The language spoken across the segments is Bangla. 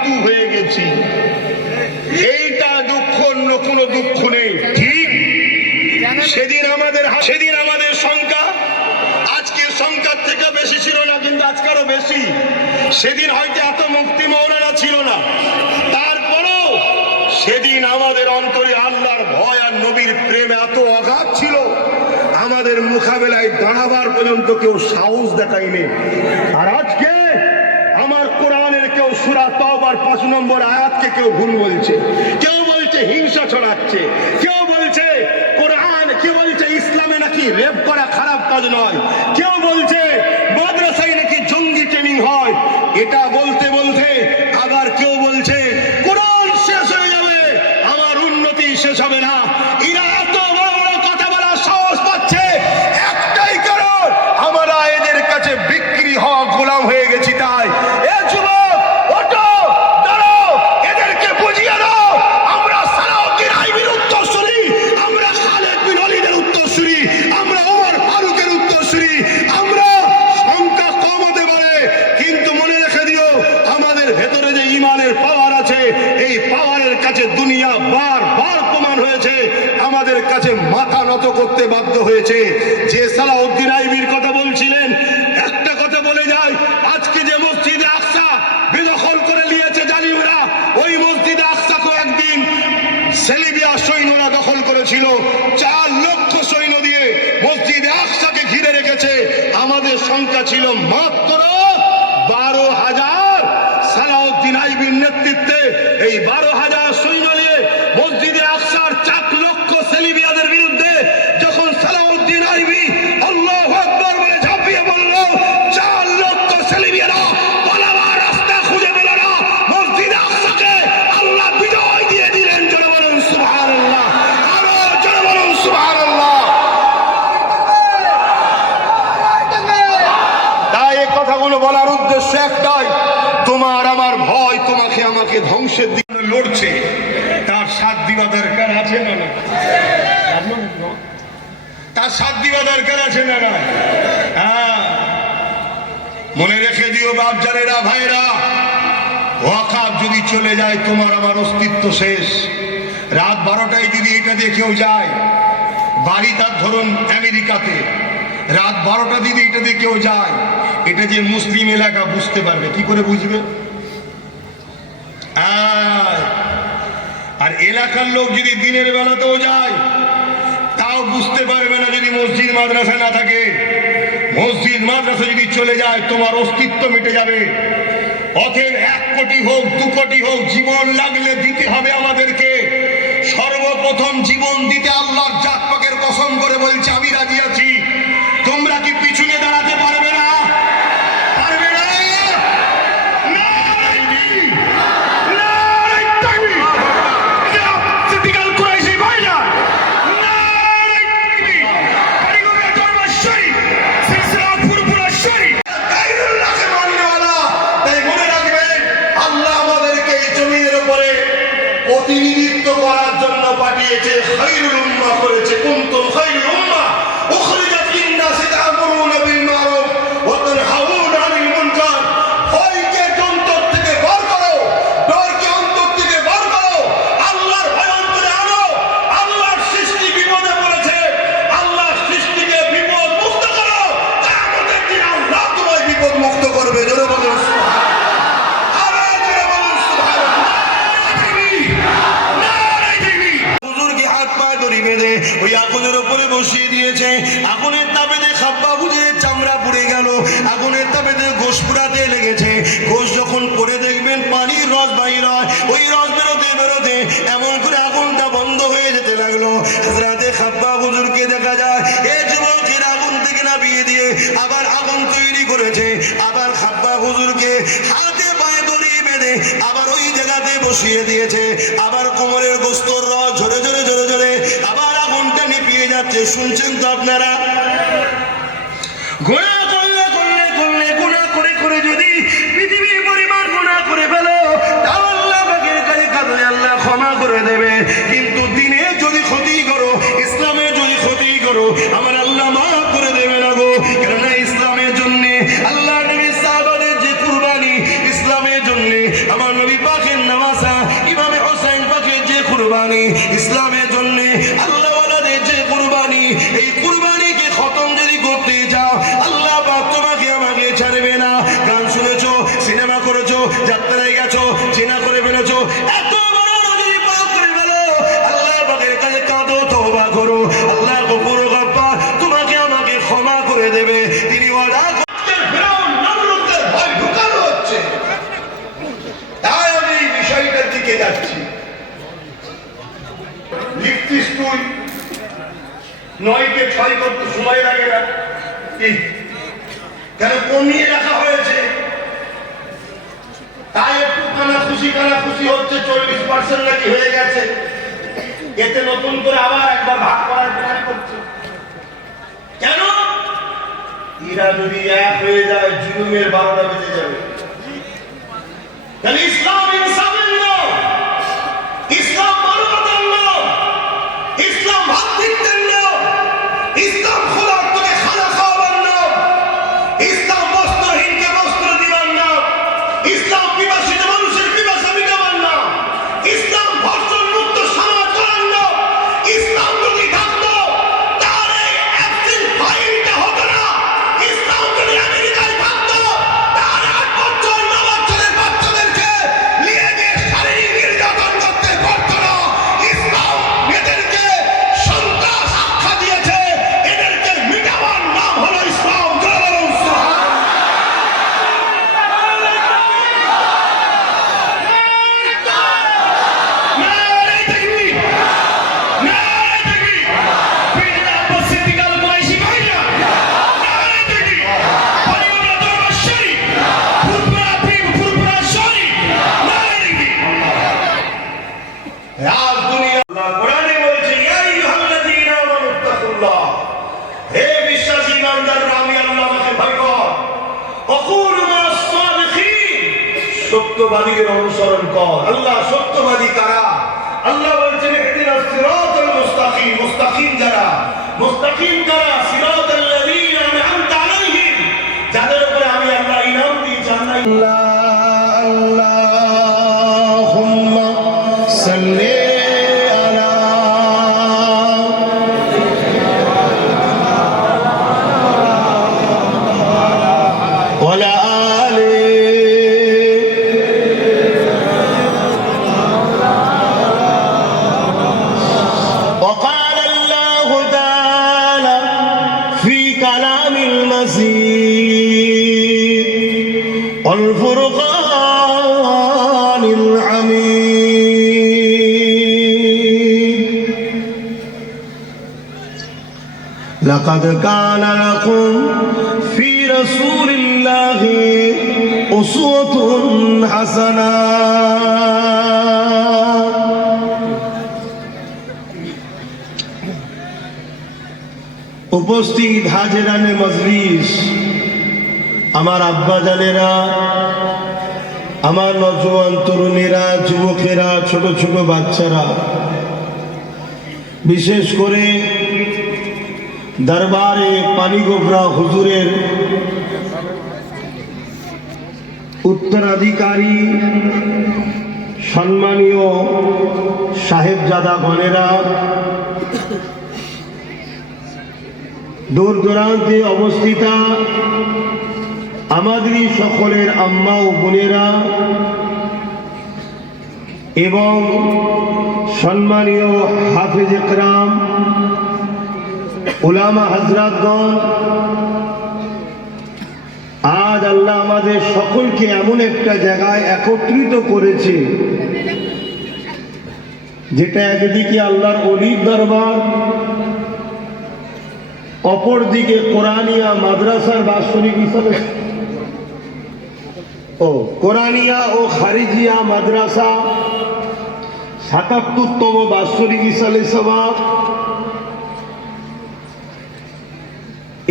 মৃত্যু হয়ে গেছি। এইটা দুঃখ, অন্য কোনো দুঃখ নেই। ঠিক সেদিন আমাদের সংখ্যা আজকের সংখ্যার থেকে বেশি ছিল না, কিন্তু আজকারও বেশি। সেদিন হয়তো এত মুক্তি মৌলানা ছিল না, তারপরেও সেদিন আমাদের অন্তরে আল্লাহর ভয় আর নবীর প্রেম এত অগাধ ছিল, আমাদের মোকাবেলায় দাঁড়াবার পর্যন্ত কেউ সাহস দেখায়নি। আর আজকে আমার কোরআনের কেউ সূরা তাওবার 5 নম্বর আয়াতকে কেউ ভুল বলছে, কেউ বলছে হিংসা ছড়াচ্ছে, কেউ বলছে কোরআন, কেউ বলছে ইসলামে নাকি রেপ করা খারাপ কাজ নয়, কেউ বলছে মাদ্রাসায় নাকি জঙ্গি ট্রেনিং হয়। এটা বলতে বলতে আবার কেউ বলছে কোরআন শেষ হয়ে যাবে, আমার উন্নতি শেষ হবে না। এরা এত বড় বড় কথা বলার সাহস পাচ্ছে একটাই কারণ, আমরা এদের কাছে বিক্রি হওয়া গোলাম হয়ে গেছি। তাই এ যুবক, ওঠো, দাঁড়াও, এদেরকে বুঝিয়ে দাও আমরা সালাউদ্দিন আইবির উত্তরসূরি, আমরা খালেদ বিন ওয়ালিদের উত্তরসূরি, আমরা ওমর ফারুকের উত্তরসূরি। আমরা সংখ্যা কম হতে পারে, কিন্তু মনে রেখে দিও আমাদের ভেতরে যে ঈমানের পাওয়ার আছে, এই পাওয়ারের কাছে দুনিয়া বারবার প্রমাণ হয়েছে, আমাদের কাছে মাথা নত করতে বাধ্য হয়েছে। যে সালাউদ্দিন আইবির কথা বলছিলেন, একটা কথা বলে যায়, আজকে যে মসজিদে আকসা বেদখল করে নিয়েছে জালিমরা, ওই মসজিদে আকসাকে একদিন সেলিবিয়া সৈন্যরা দখল করেছিল। 4 লক্ষ সৈন্য দিয়ে মসজিদে আকসাকে ঘিরে রেখেছে। আমাদের সংখ্যা ছিল মাত্র 12,000। সালাউদ্দিন আইবির নেতৃত্বে এই 12,000 সৈন্য নিয়ে মসজিদে আকসার 4 লক্ষ সেলিবিয়াদের বিরুদ্ধে যখন সালাউদ্দিন আইবি আল্লাহু আকবার বলে ঝাঁপিয়ে পড়ল, 4 লক্ষ সেলিবিয়ারা পালাবার রাস্তা খুঁজে পেল না, মসজিদে আকসাকে আল্লাহ বিজয় দিয়ে দিলেন। জোরে বলুন সুবহানাল্লাহ, আরো জোরে বলুন সুবহানাল্লাহ। তাই এই কথাগুলো বলার উদ্দেশ্য একটাই, তোমার আমার ভয় তোমাকে আমাকে ধ্বংসের দিকে লড়ছে, তার সাথ দিবা দরকার আছে না? না, তার সাথ দিবা দরকার আছে না? না, হ্যাঁ, মনে রেখে দিও বাপজানেরা, ভাইরা, ওয়াকাফ যদি চলে যায় তোমার আমার অস্তিত্ব শেষ। রাত 12টায় যদি এটা দিয়ে কেউ যায়, বাড়ি তার ধরুন আমেরিকাতে, রাত 12টা যদি এটা দিয়ে কেউ যায়, এটা যে মুসলিম এলাকা বুঝতে পারবে কি করে? বুঝবে? আর এলাকার লোক যদি দিনের বেলাতেও যায় তাও বুঝতে পারবে না যদি মসজিদ মাদ্রাসা না থাকে। মসজিদ মাদ্রাসা যদি চলে যায় তোমার অস্তিত্ব মিটে যাবে। অতএব 1 কোটি হোক 2 কোটি হোক, জীবন লাগলে দিতে হবে আমাদেরকে। সর্বপ্রথম জীবন দিতে আল্লাহর জাত পাকের কসম করে বলছে আমি রাজি আছি। তোমরা কি পিছনে দাঁড়াতে পারবে না? পারবে না? প্রতিনিধিত্ব করার জন্য পাঠিয়েছে, খায়রুল উম্মাহ করেছে। কুনতুম খায়রুল উম্মাহ উখরিজাত লিন-নাসি তা'মুরুনা বিল মা'রুফ ওয়া তানহাউনা আনিল মুনকার। ভয়কে অন্তর থেকে বার করো, ডরকে অন্তর থেকে বার করো, আল্লাহর ভয় অন্তরে আনো। আল্লাহর সৃষ্টি বিপদে পড়েছে, আল্লাহর সৃষ্টিকে বিপদ মুক্ত করো। কিয়ামতের দিন আল্লাহ তোমায় বিপদ মুক্ত করবে। জোরে বলুন সুবহানাল্লাহ। ওই আগুনের উপরে বসিয়ে দিয়েছে, আগুনের তাপেতে খাব্বা বুঝে চামড়া পুড়ে গেল, আগুনের তাপেতে গোশ পুড়াতে লেগেছে। গোশ যখন পড়ে দেখবেন পানির রস বাইর হয়, ওই রস বেরোতে বেরোতে এমন করে আগুনটা বন্ধ হয়ে যেতে লাগলো। হযরতে খাব্বা হুজুরকে দেখা যায় এই যুবকের আগুন থেকে নামিয়ে দিয়ে আবার আগুন তৈরি করেছে। আবার খাব্বা হুজুরকে হাতে পায়ে দড়ি বেঁধে আবার ওই জায়গাতে বসিয়ে দিয়েছে। আবার কোমরের গোস্তর রস ঝরে ঝরে ঝরে ঝরে আবার আগুনটা নিভিয়ে যাচ্ছে। শুনছেন তো আপনারা? গুনাহ করলে করলে করলে গুনাহ করে করে যদি পৃথিবীর পরিমাণ গুনাহ করে ফেলো, তাও আল্লাহ পাকের কাছে কাঁদলে আল্লাহ ক্ষমা করে দেবে। কিন্তু দিনে যদি ক্ষতি করো, ইসলামে যদি ক্ষতি করো, আমার আল্লাহ মাফ করে দেবে না গো। কেননা ইসলামের জন্য আল্লাহ নবী সাহাবাদের যে কুরবানি, ইসলামের জন্য আমার নবী কুরবানি, ইসলামের জন্য আল্লাহ ওয়ালাদের যে কুরবানি, এই কুরবানিকে খতম যদি করতে যাও আল্লাহ পাক তোমাকে আমাকে ছাড়বে না। গান শুনেছো, সিনেমা করেছো, যাত্রায় গেছো, চেনা করে ফেলেছো, এত বড় যদি পাপ করে ফেলো আল্লাহ পাকের কাছে কাঁদো, তওবা করো, আল্লাহ গফুর গাফফার তোমাকে আমাকে ক্ষমা করে দেবে। তিনি ওয়াদা করছেন। ফিরআউন নমরুদের ভয় ঢুকানো হচ্ছে, তাই আমি এই বিষয়টার দিকে যাচ্ছি। লিখতিস তুই 9কে 6 করতে সময় লাগে না কেন? কমিয়ে রাখা হয়েছে, তাই একটু কানাখুশি হচ্ছে। 40% নাকি হয়ে গেছে, এতে নতুন করে আবার একবার ভাগ করার প্ল্যান করছে। কেন? এরা যদি এক হয়ে যায় জুলুমের 12টা বেজে যাবে। ইসলাম ইনসাফের নাম, ইসলাম মানবতার নাম, ইসলাম ভাতৃত্বের নাম, ইসলাম খোলার তোকে খানা খাওয়াবার নাম, ইসলাম বস্ত্রহীনকে বস্ত্র দিবার নাম, ইসলাম পিপাসিত মানুষের পিপাসা মিটাবার নাম, ইসলাম ধর্ষণ মুক্ত সমাজ করার নাম। ইসলাম যদি থাকতো তার এই অ্যাবসেন্ট ফাইলটা হতো না। ইসলাম যদি আমেরিকায় থাকতো তার 8 বছর 9 বছরের বাচ্চাদেরকে নিয়ে গিয়ে শারীরিক নির্যাতন করতে পারতো না। ইসলাম এদেরকে সন্ত্রাস আখ্যা দিয়েছে, এদেরকে মিটাবার নাম হলো ইসলাম। হে বিশ্বাসী ইমানদাররা, আমি আল্লাহকে ভয় কর। ওয়াকুনু মা'আস সাদিকিন, সত্যবাদীদের অনুসরণ কর। আল্লাহ সত্যবাদী কারা? আল্লাহ বলছেন ইহদিনাস সিরাতাল মুস্তাকিম, মুস্তাকিম যারা, মুস্তাকিম কারা? সিরাতাল লাযীনা আন'আমতা আলাইহিম, যাদের উপরে আমি আল্লাহ ইনাম দিয়েছি। আল্লাহুম্মা সাল্লি والفرقان الحميد لقد كان لكم في رسول الله أسوة حسنة উপস্থিত হাজিরানে মজলিস, আমার আব্বা জানেরা, আমার নওজোয়ান তরুণেরা, যুবকেরা, ছোট ছোট বাচ্চারা, বিশেষ করে দরবারে পানিগোবরা হুজুরের উত্তরাধিকারী সম্মানীয় সাহেবজাদাগণেরা, দূর দূরান্তে অবস্থিত আমাদেরই সকলের আম্মা ও বোনেরা এবং সম্মানীয় হাফেজ একরাম, উলামা হযরতগণ, আজ আল্লাহ আমাদের সকলকে এমন একটা জায়গায় একত্রিত করেছে যেটা একদিকে আল্লাহর ওলির দরবার, অপরদিকে কোরআনিয়া মাদ্রাসার বাৎসরিক হিসাবে কোরআনিয়া ও খারিজিয়া মাদ্রাসা ৭৭তম বাৎসরিক ইসালে সওয়াব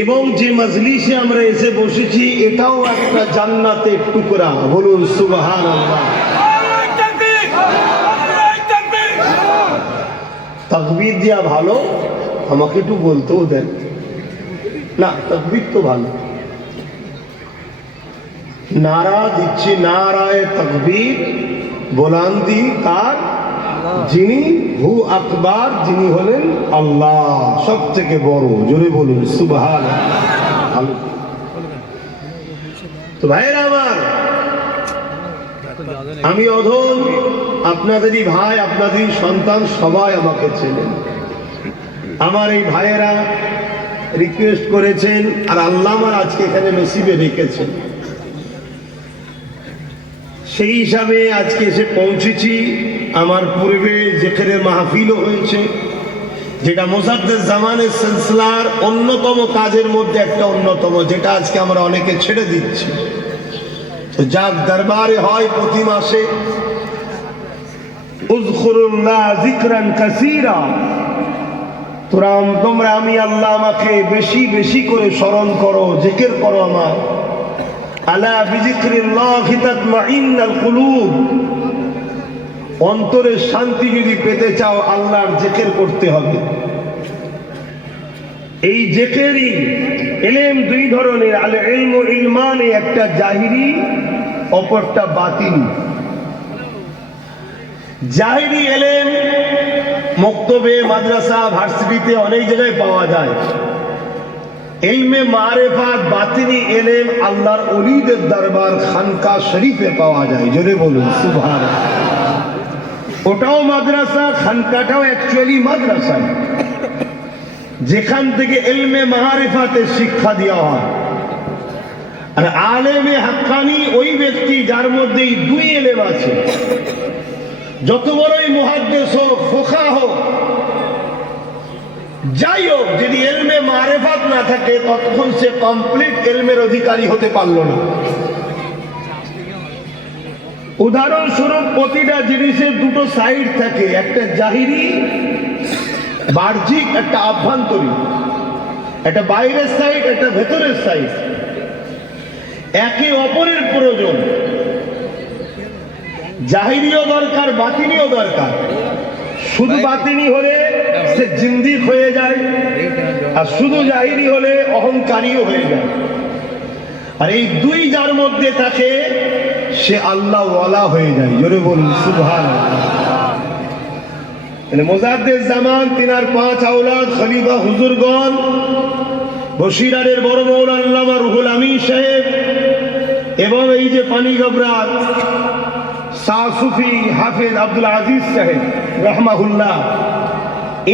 এবং যে মজলিসে আমরা এসে বসেছি এটাও একটা জান্নাতের টুকরা। বলুন সুবহানাল্লাহ। তাকবীর দেয়া ভালো, আমাকে একটু বলতেও দেন না। তাকবীর তো ভালো, নারা দিচ্ছি, নারায়ে তাকবীর, বোলান্দি কার? যিনি হু আকবার, যিনি হলেন আল্লাহ সব থেকে বড়। জোরে বলুন সুবহানাল্লাহ। তো ভাইরা আমার, আমি অধম, আপনাদেরই ভাই, আপনাদেরই সন্তান, সবাই আমাকে চেনেন। আমার এই ভাইয়েরা রিকোয়েস্ট করেছেন, আর আল্লাহ আমার আজকে এখানে নসিবে রেখেছেন, সেই হিসাবে আজকে এসে পৌঁছেছি। আমার পূর্বে জিকিরের মাহফিলও হয়েছে, যেটা মুজাদ্দেদ জামানের সিলসিলার অন্যতম কাজের মধ্যে একটা অন্যতম, যেটা আজকে আমরা অনেকে ছেড়ে দিচ্ছি। তো যার দরবারে হয় প্রতি মাসে, উযকুরুল্লাহ যিকরান কাসীরা, তোমরা আমি আল্লাহ আমাকে বেশি বেশি করে স্মরণ করো, জিকির করো আমার। আলা বিযিকরিল্লাহি তাতমাইন্নাল কুলুব, অন্তরের শান্তি যদি পেতে চাও আল্লাহর জিকির করতে হবে। এই জিকিরই ইলম দুই ধরনের, আল ইলমু ইলমানে, একটা জাহিরি, অপরটা বাতিনি। জাহিরি ইলম মক্তবে, মাদ্রাসা, ভার্সিটিতে অনেক জায়গায় পাওয়া যায়। ইলমে মারিফাত, বাতিনি ইলম আল্লাহর ওলিদের দরবার খানকা শরীফে পাওয়া যায়। জোরে বলুন সুবহানাল্লাহ। ওটাও মাদ্রাসা, খানকাটাও অ্যাকচুয়ালি মাদ্রাসা, যেখান থেকে ইলমে মারিফাতের শিক্ষা দেওয়া হয়। আর আলেমে হাক্কানি ওই ব্যক্তি যার মধ্যে এই দুই ইলম আছে। যত বড়ই মুহাদ্দিস হোক, ফুকাহা হোক, যাই হোক, যদি ইলমে মারিফাত না থাকে ততক্ষণ সে কমপ্লিট ইলমের অধিকারী হতে পারল না। উদাহরণস্বরূপ, প্রতিটা জিনিসের দুটো সাইড থাকে, একটা জাহিরি বাহ্যিক, একটা আভ্যন্তরীণ, একটা বাইরের সাইড, একটা ভেতরের সাইড। একে অপরের প্রয়োজন, জাহিরিও দরকার, বাতিনিও দরকার। শুধু বাতিনি হলে সে জিন্দিক হয়ে যায়, আর শুধু জাহিরি হলে অহংকারীও হয়ে যায়। আর এই দুই যার মধ্যে থাকে সে আল্লাহ ওয়ালা হয়ে যায়। জোরে বলুন সুবহানাল্লাহ। মুজাদ্দেদ জামান, তিনার 5 আওলাদ খলিফা হুজুরগণ, বসিরহাটের বড় মৌলানা আল্লামা রুহুল আমিন সাহেব, এবং এই যে পানিগাবরার শাহ সুফি হাফেজ আব্দুল আজিজ সাহেব রাহমাহুল্লাহ,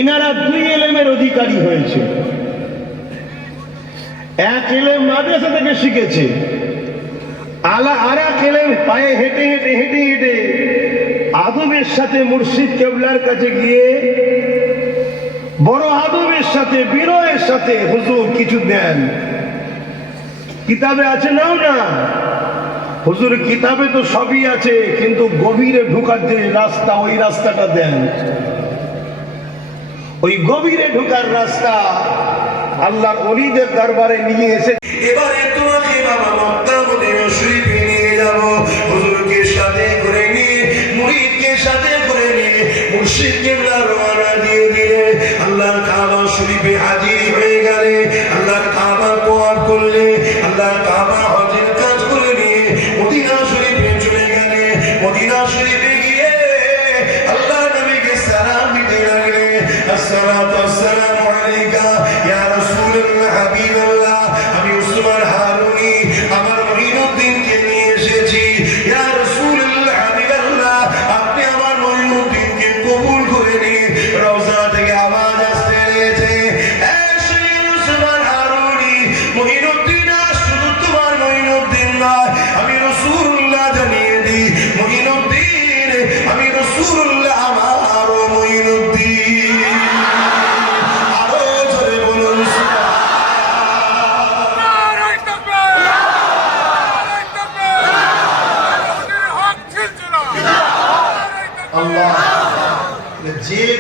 এনারা দুই ইলমের অধিকারী হয়েছে। এক ইলম মাদ্রাসা থেকে শিখেছে, আর এক ইলম পায়ে হেঁটে হেঁটে হেঁটে হেঁটে আদবের সাথে মুর্শিদ কেবলার কাছে গিয়ে বড় আদবের সাথে, বিনয়ের সাথে, হুজুর কিছু দেন। কিতাবে আছে নাও না, হুজুর কিতাবে তো সবই আছে, কিন্তু গভীরে ঢোকার যে রাস্তা, ওই রাস্তাটা দেন। ওই গভীরে ঢোকার রাস্তা আল্লাহর ওলিদের দরবারে নিয়ে এসে, এবারে তোমাকে বাবা মক্কা মদিনা শরীফে নিয়ে যাব। হুজুরকে সাথে করে নিয়ে, মুরিদকে সাথে করে নিয়ে মুর্শিদ কেবলা রওনা দিয়ে দিলে, আল্লাহর কাবা শরীফে হাজির হয়ে গেলে, আল্লাহর কাবা তওয়াফ করলে, আল্লাহর কাবা হজের কাজ করে নিয়ে মদিনা শরীফে চলে গেলে। মদিনা শরীফে গিয়ে আল্লাহ নবীকে সালাম দিতে লাগলে, আসসালাতু ওয়াসসালামু আলাইকা ইয়া রাসূলুল্লাহ হাবিবাল্লাহ। আমি উসমান হারুনি আমার মঈনুদ্দিনকে নিয়ে এসেছি। ইয়া রাসূলুল্লাহ হাবিবাল্লাহ, আপনি আমার মঈনুদ্দিনকে কবুল করে নিন। রওজা থেকে আওয়াজ আসতে লেগেছে, এসে উসমান হারুনি, মঈনুদ্দিন শুধু তোমার মঈনুদ্দিন নয়, আমি রাসূলুল্লাহ জানিয়ে দিই, মঈনুদ্দিন আমি রাসূলুল্লাহ আমারও মঈনুদ্দিন। আরো জোরে বলুন আল্লাহ। জেল